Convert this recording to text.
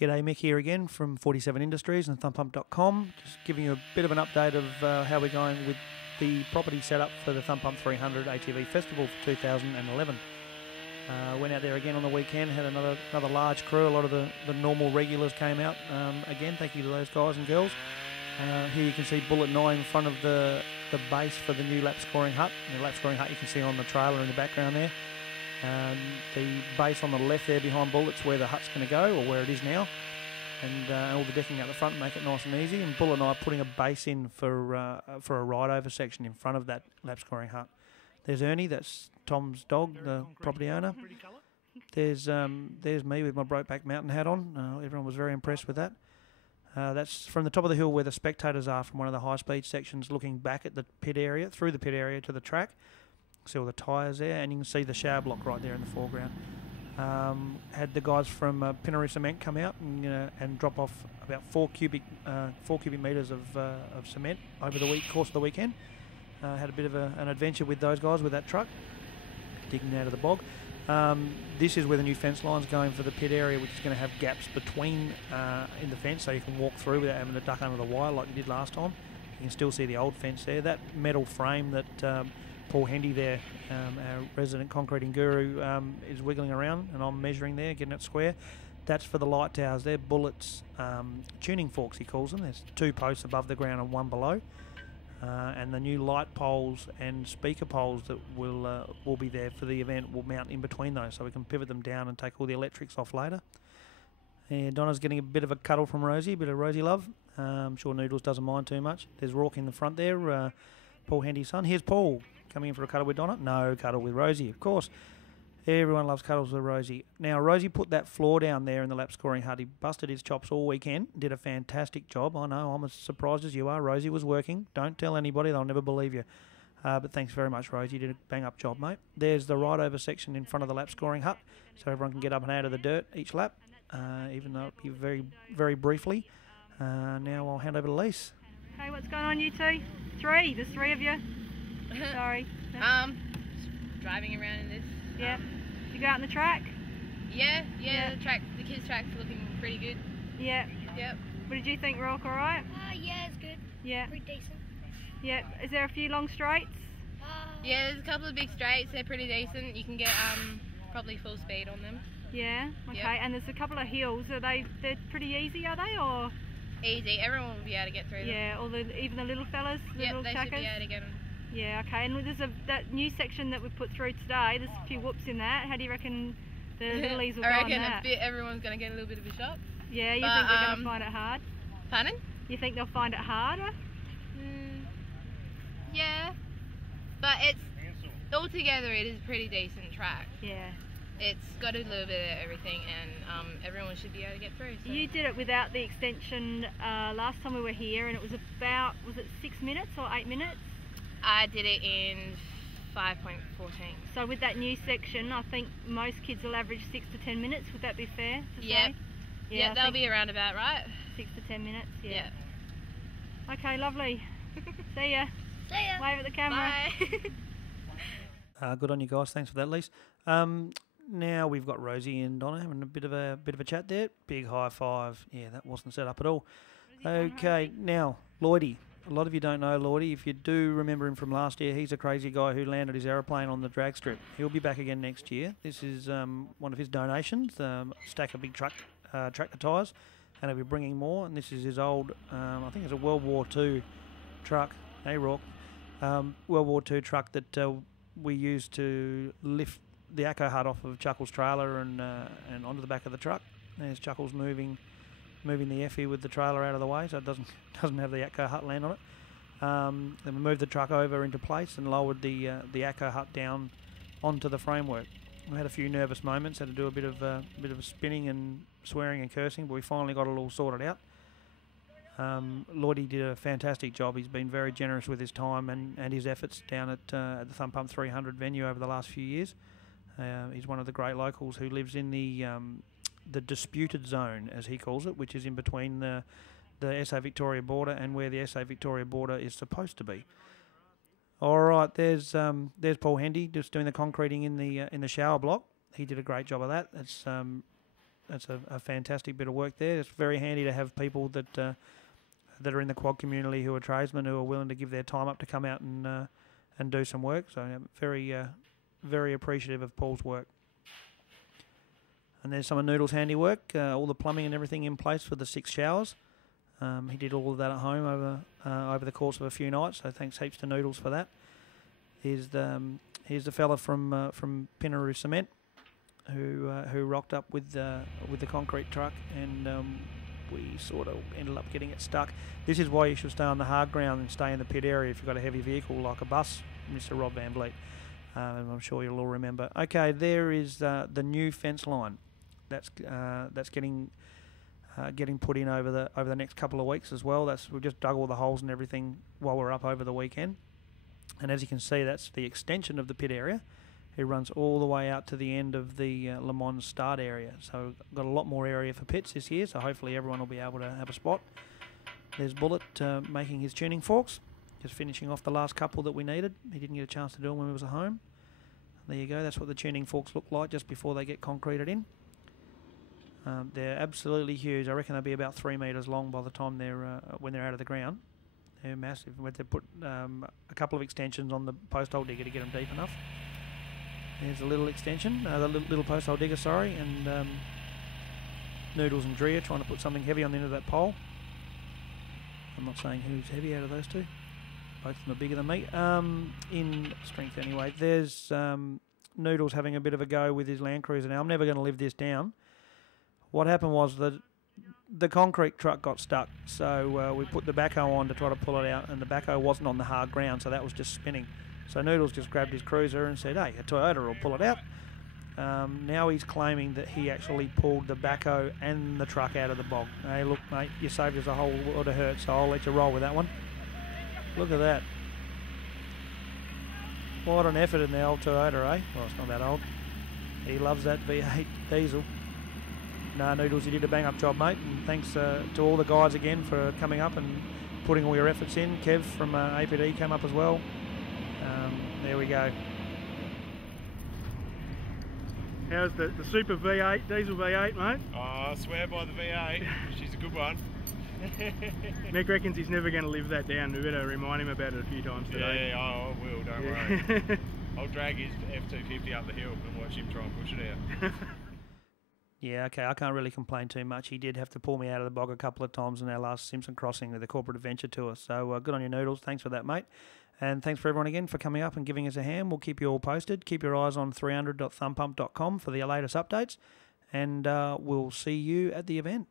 G'day, Mick here again from 47 Industries and thumppump.com. Just giving you a bit of an update of how we're going with the property setup for the Thump Pump 300 ATV Festival for 2011. Went out there again on the weekend, had another large crew. A lot of the normal regulars came out. Again, thank you to those guys and girls. Here you can see Bullet 9 in front of the base for the new lap scoring hut. The lap scoring hut you can see on the trailer in the background there. The base on the left there behind Bullet's where the hut's going to go, or where it is now, and all the decking out the front make it nice and easy. And Bullet and I are putting a base in for a ride-over section in front of that lap scoring hut. There's Ernie, that's Tom's dog, the property owner. There's me with my Brokeback Mountain hat on. Everyone was very impressed with that. That's from the top of the hill where the spectators are from one of the high-speed sections, looking back at the pit area, through the pit area to the track. See all the tyres there, and you can see the shower block right there in the foreground. Had the guys from Pinaroo Cement come out and drop off about 4 cubic metres of cement over the course of the weekend. Had a bit of an adventure with those guys with that truck, digging out of the bog. This is where the new fence line's going for the pit area, which is going to have gaps between in the fence, so you can walk through without having to duck under the wire like you did last time. You can still see the old fence there. That metal frame that Paul Hendy there, our resident concreting guru, is wiggling around, and I'm measuring there, getting it square. That's for the light towers. They're Bullet's tuning forks, he calls them. There's 2 posts above the ground and 1 below. And the new light poles and speaker poles that will be there for the event will mount in between those, so we can pivot them down and take all the electrics off later. And Donna's getting a bit of a cuddle from Rosie, a bit of Rosie love. I'm sure Noodles doesn't mind too much. There's Rourke in the front there, Paul Hendy's son. Here's Paul coming in for a cuddle with Donna. No, cuddle with Rosie, of course. Everyone loves cuddles with Rosie. Now, Rosie put that floor down there in the lap scoring hut. He busted his chops all weekend, did a fantastic job. I know, I'm as surprised as you are. Rosie was working. Don't tell anybody, they'll never believe you. But thanks very much, Rosie. You did a bang-up job, mate. There's the ride-over section in front of the lap scoring hut, so everyone can get up and out of the dirt each lap, even though it'll be very, very briefly. Now I'll hand over to Lise. Okay, what's going on, you two? There's 3 of you. Sorry. Driving around in this. Yeah. You go out on the track? Yeah. The kids' track's looking pretty good. Yeah. Yep. What did you think, Rourke? All right? Yeah, it's good. Yeah. Pretty decent. Yeah. Is there a few long straights? Yeah, there's a couple of big straights. They're pretty decent. You can get probably full speed on them. Yeah. Okay. Yep. And there's a couple of hills. They're pretty easy, are they, or? Easy. Everyone will be able to get through them. Yeah. Even the little fellas. The Yep, little they chuckers? should be able to get them. Yeah. Okay. And there's that new section that we put through today. There's a few whoops in that. How do you reckon the littlies will go on that? I reckon everyone's going to get a little bit of a shock. Yeah. You think they're going to find it hard? Pardon? You think they'll find it harder? Yeah. But altogether it is a pretty decent track. Yeah. It's got a little bit of everything, and everyone should be able to get through. So. You did it without the extension last time we were here, and it was about, was it 6 minutes or 8 minutes? I did it in 5.14. So with that new section, I think most kids will average 6 to 10 minutes. Would that be fair to say? Yeah, that'll be around about right. 6 to 10 minutes, yeah. Yeah. Okay, lovely. See ya. See ya. Wave at the camera. Bye. Good on you guys. Thanks for that, Lise. Now we've got Rosie and Donna having a bit of a chat there. Big high five. Yeah, that wasn't set up at all. Okay, now Lloydie. A lot of you don't know Lloydie. If you do remember him from last year, he's a crazy guy who landed his aeroplane on the drag strip. He'll be back again next year. This is one of his donations. Stack of big tractor tyres, and he'll be bringing more. And this is his old, I think it's a World War II truck. Hey, Rourke. World War II truck that we used to lift the Acco hut off of Chuckle's trailer and onto the back of the truck. There's Chuckles moving the Effie with the trailer out of the way, so it doesn't have the Acco hut land on it. Then we moved the truck over into place and lowered the Acco hut down onto the framework. We had a few nervous moments, had to do a bit of spinning and swearing and cursing, but we finally got it all sorted out. Lloydie did a fantastic job. He's been very generous with his time and his efforts down at the Thump Pump 300 venue over the last few years. He's one of the great locals who lives in the disputed zone, as he calls it, which is in between the SA Victoria border and where the SA Victoria border is supposed to be. All right, there's Paul Hendy just doing the concreting in the shower block. He did a great job of that. It's that's a fantastic bit of work there. It's very handy to have people that that are in the quad community who are tradesmen who are willing to give their time up to come out and do some work. So very appreciative of Paul's work. And there's some of Noodle's handiwork, all the plumbing and everything in place for the 6 showers. He did all of that at home over the course of a few nights, so thanks heaps to Noodles for that. Here's the fella from Pinaroo Cement who rocked up with the concrete truck, and we sort of ended up getting it stuck. This is why you should stay on the hard ground and stay in the pit area if you've got a heavy vehicle like a bus, Mr. Rob Van Vliet. I'm sure you'll all remember. Okay, there is the new fence line. That's getting put in over the next couple of weeks as well. We've just dug all the holes and everything while we're up over the weekend. And as you can see, that's the extension of the pit area. It runs all the way out to the end of the Le Mans start area. So we've got a lot more area for pits this year, so hopefully everyone will be able to have a spot. There's Bullet making his tuning forks, just finishing off the last couple that we needed. He didn't get a chance to do them when he was at home. There you go, that's what the tuning forks look like just before they get concreted in. They're absolutely huge. I reckon they'll be about 3 metres long by the time when they're out of the ground. They're massive. They put a couple of extensions on the post hole digger to get them deep enough. There's a little extension, the little post hole digger, sorry, and Noodles and Drea trying to put something heavy on the end of that pole. I'm not saying who's heavy out of those two. Both of them are bigger than me. In strength anyway. There's Noodles having a bit of a go with his Land Cruiser. Now, I'm never going to live this down. What happened was the concrete truck got stuck, so we put the backhoe on to try to pull it out, and the backhoe wasn't on the hard ground, so that was just spinning. So Noodles just grabbed his cruiser and said, hey, a Toyota will pull it out. Now he's claiming that he actually pulled the backhoe and the truck out of the bog. Hey, look, mate, you saved us a whole lot of hurt, so I'll let you roll with that one. Look at that. What an effort in the old Toyota, eh? Well, it's not that old. He loves that V8 diesel. No, Noodles, you did a bang-up job, mate, and thanks to all the guys again for coming up and putting all your efforts in. Kev from APD came up as well. There we go. How's the Super V8, diesel V8, mate? Oh, I swear by the V8. She's a good one. Mick reckons he's never going to live that down. We better remind him about it a few times today. Yeah, I will, don't worry. I'll drag his F250 up the hill and watch him try and push it out. Yeah, okay, I can't really complain too much. He did have to pull me out of the bog a couple of times in our last Simpson crossing with the corporate adventure tour. So good on you, Noodles. Thanks for that, mate. And thanks for everyone again for coming up and giving us a hand. We'll keep you all posted. Keep your eyes on 300.thumbpump.com for the latest updates. And we'll see you at the event.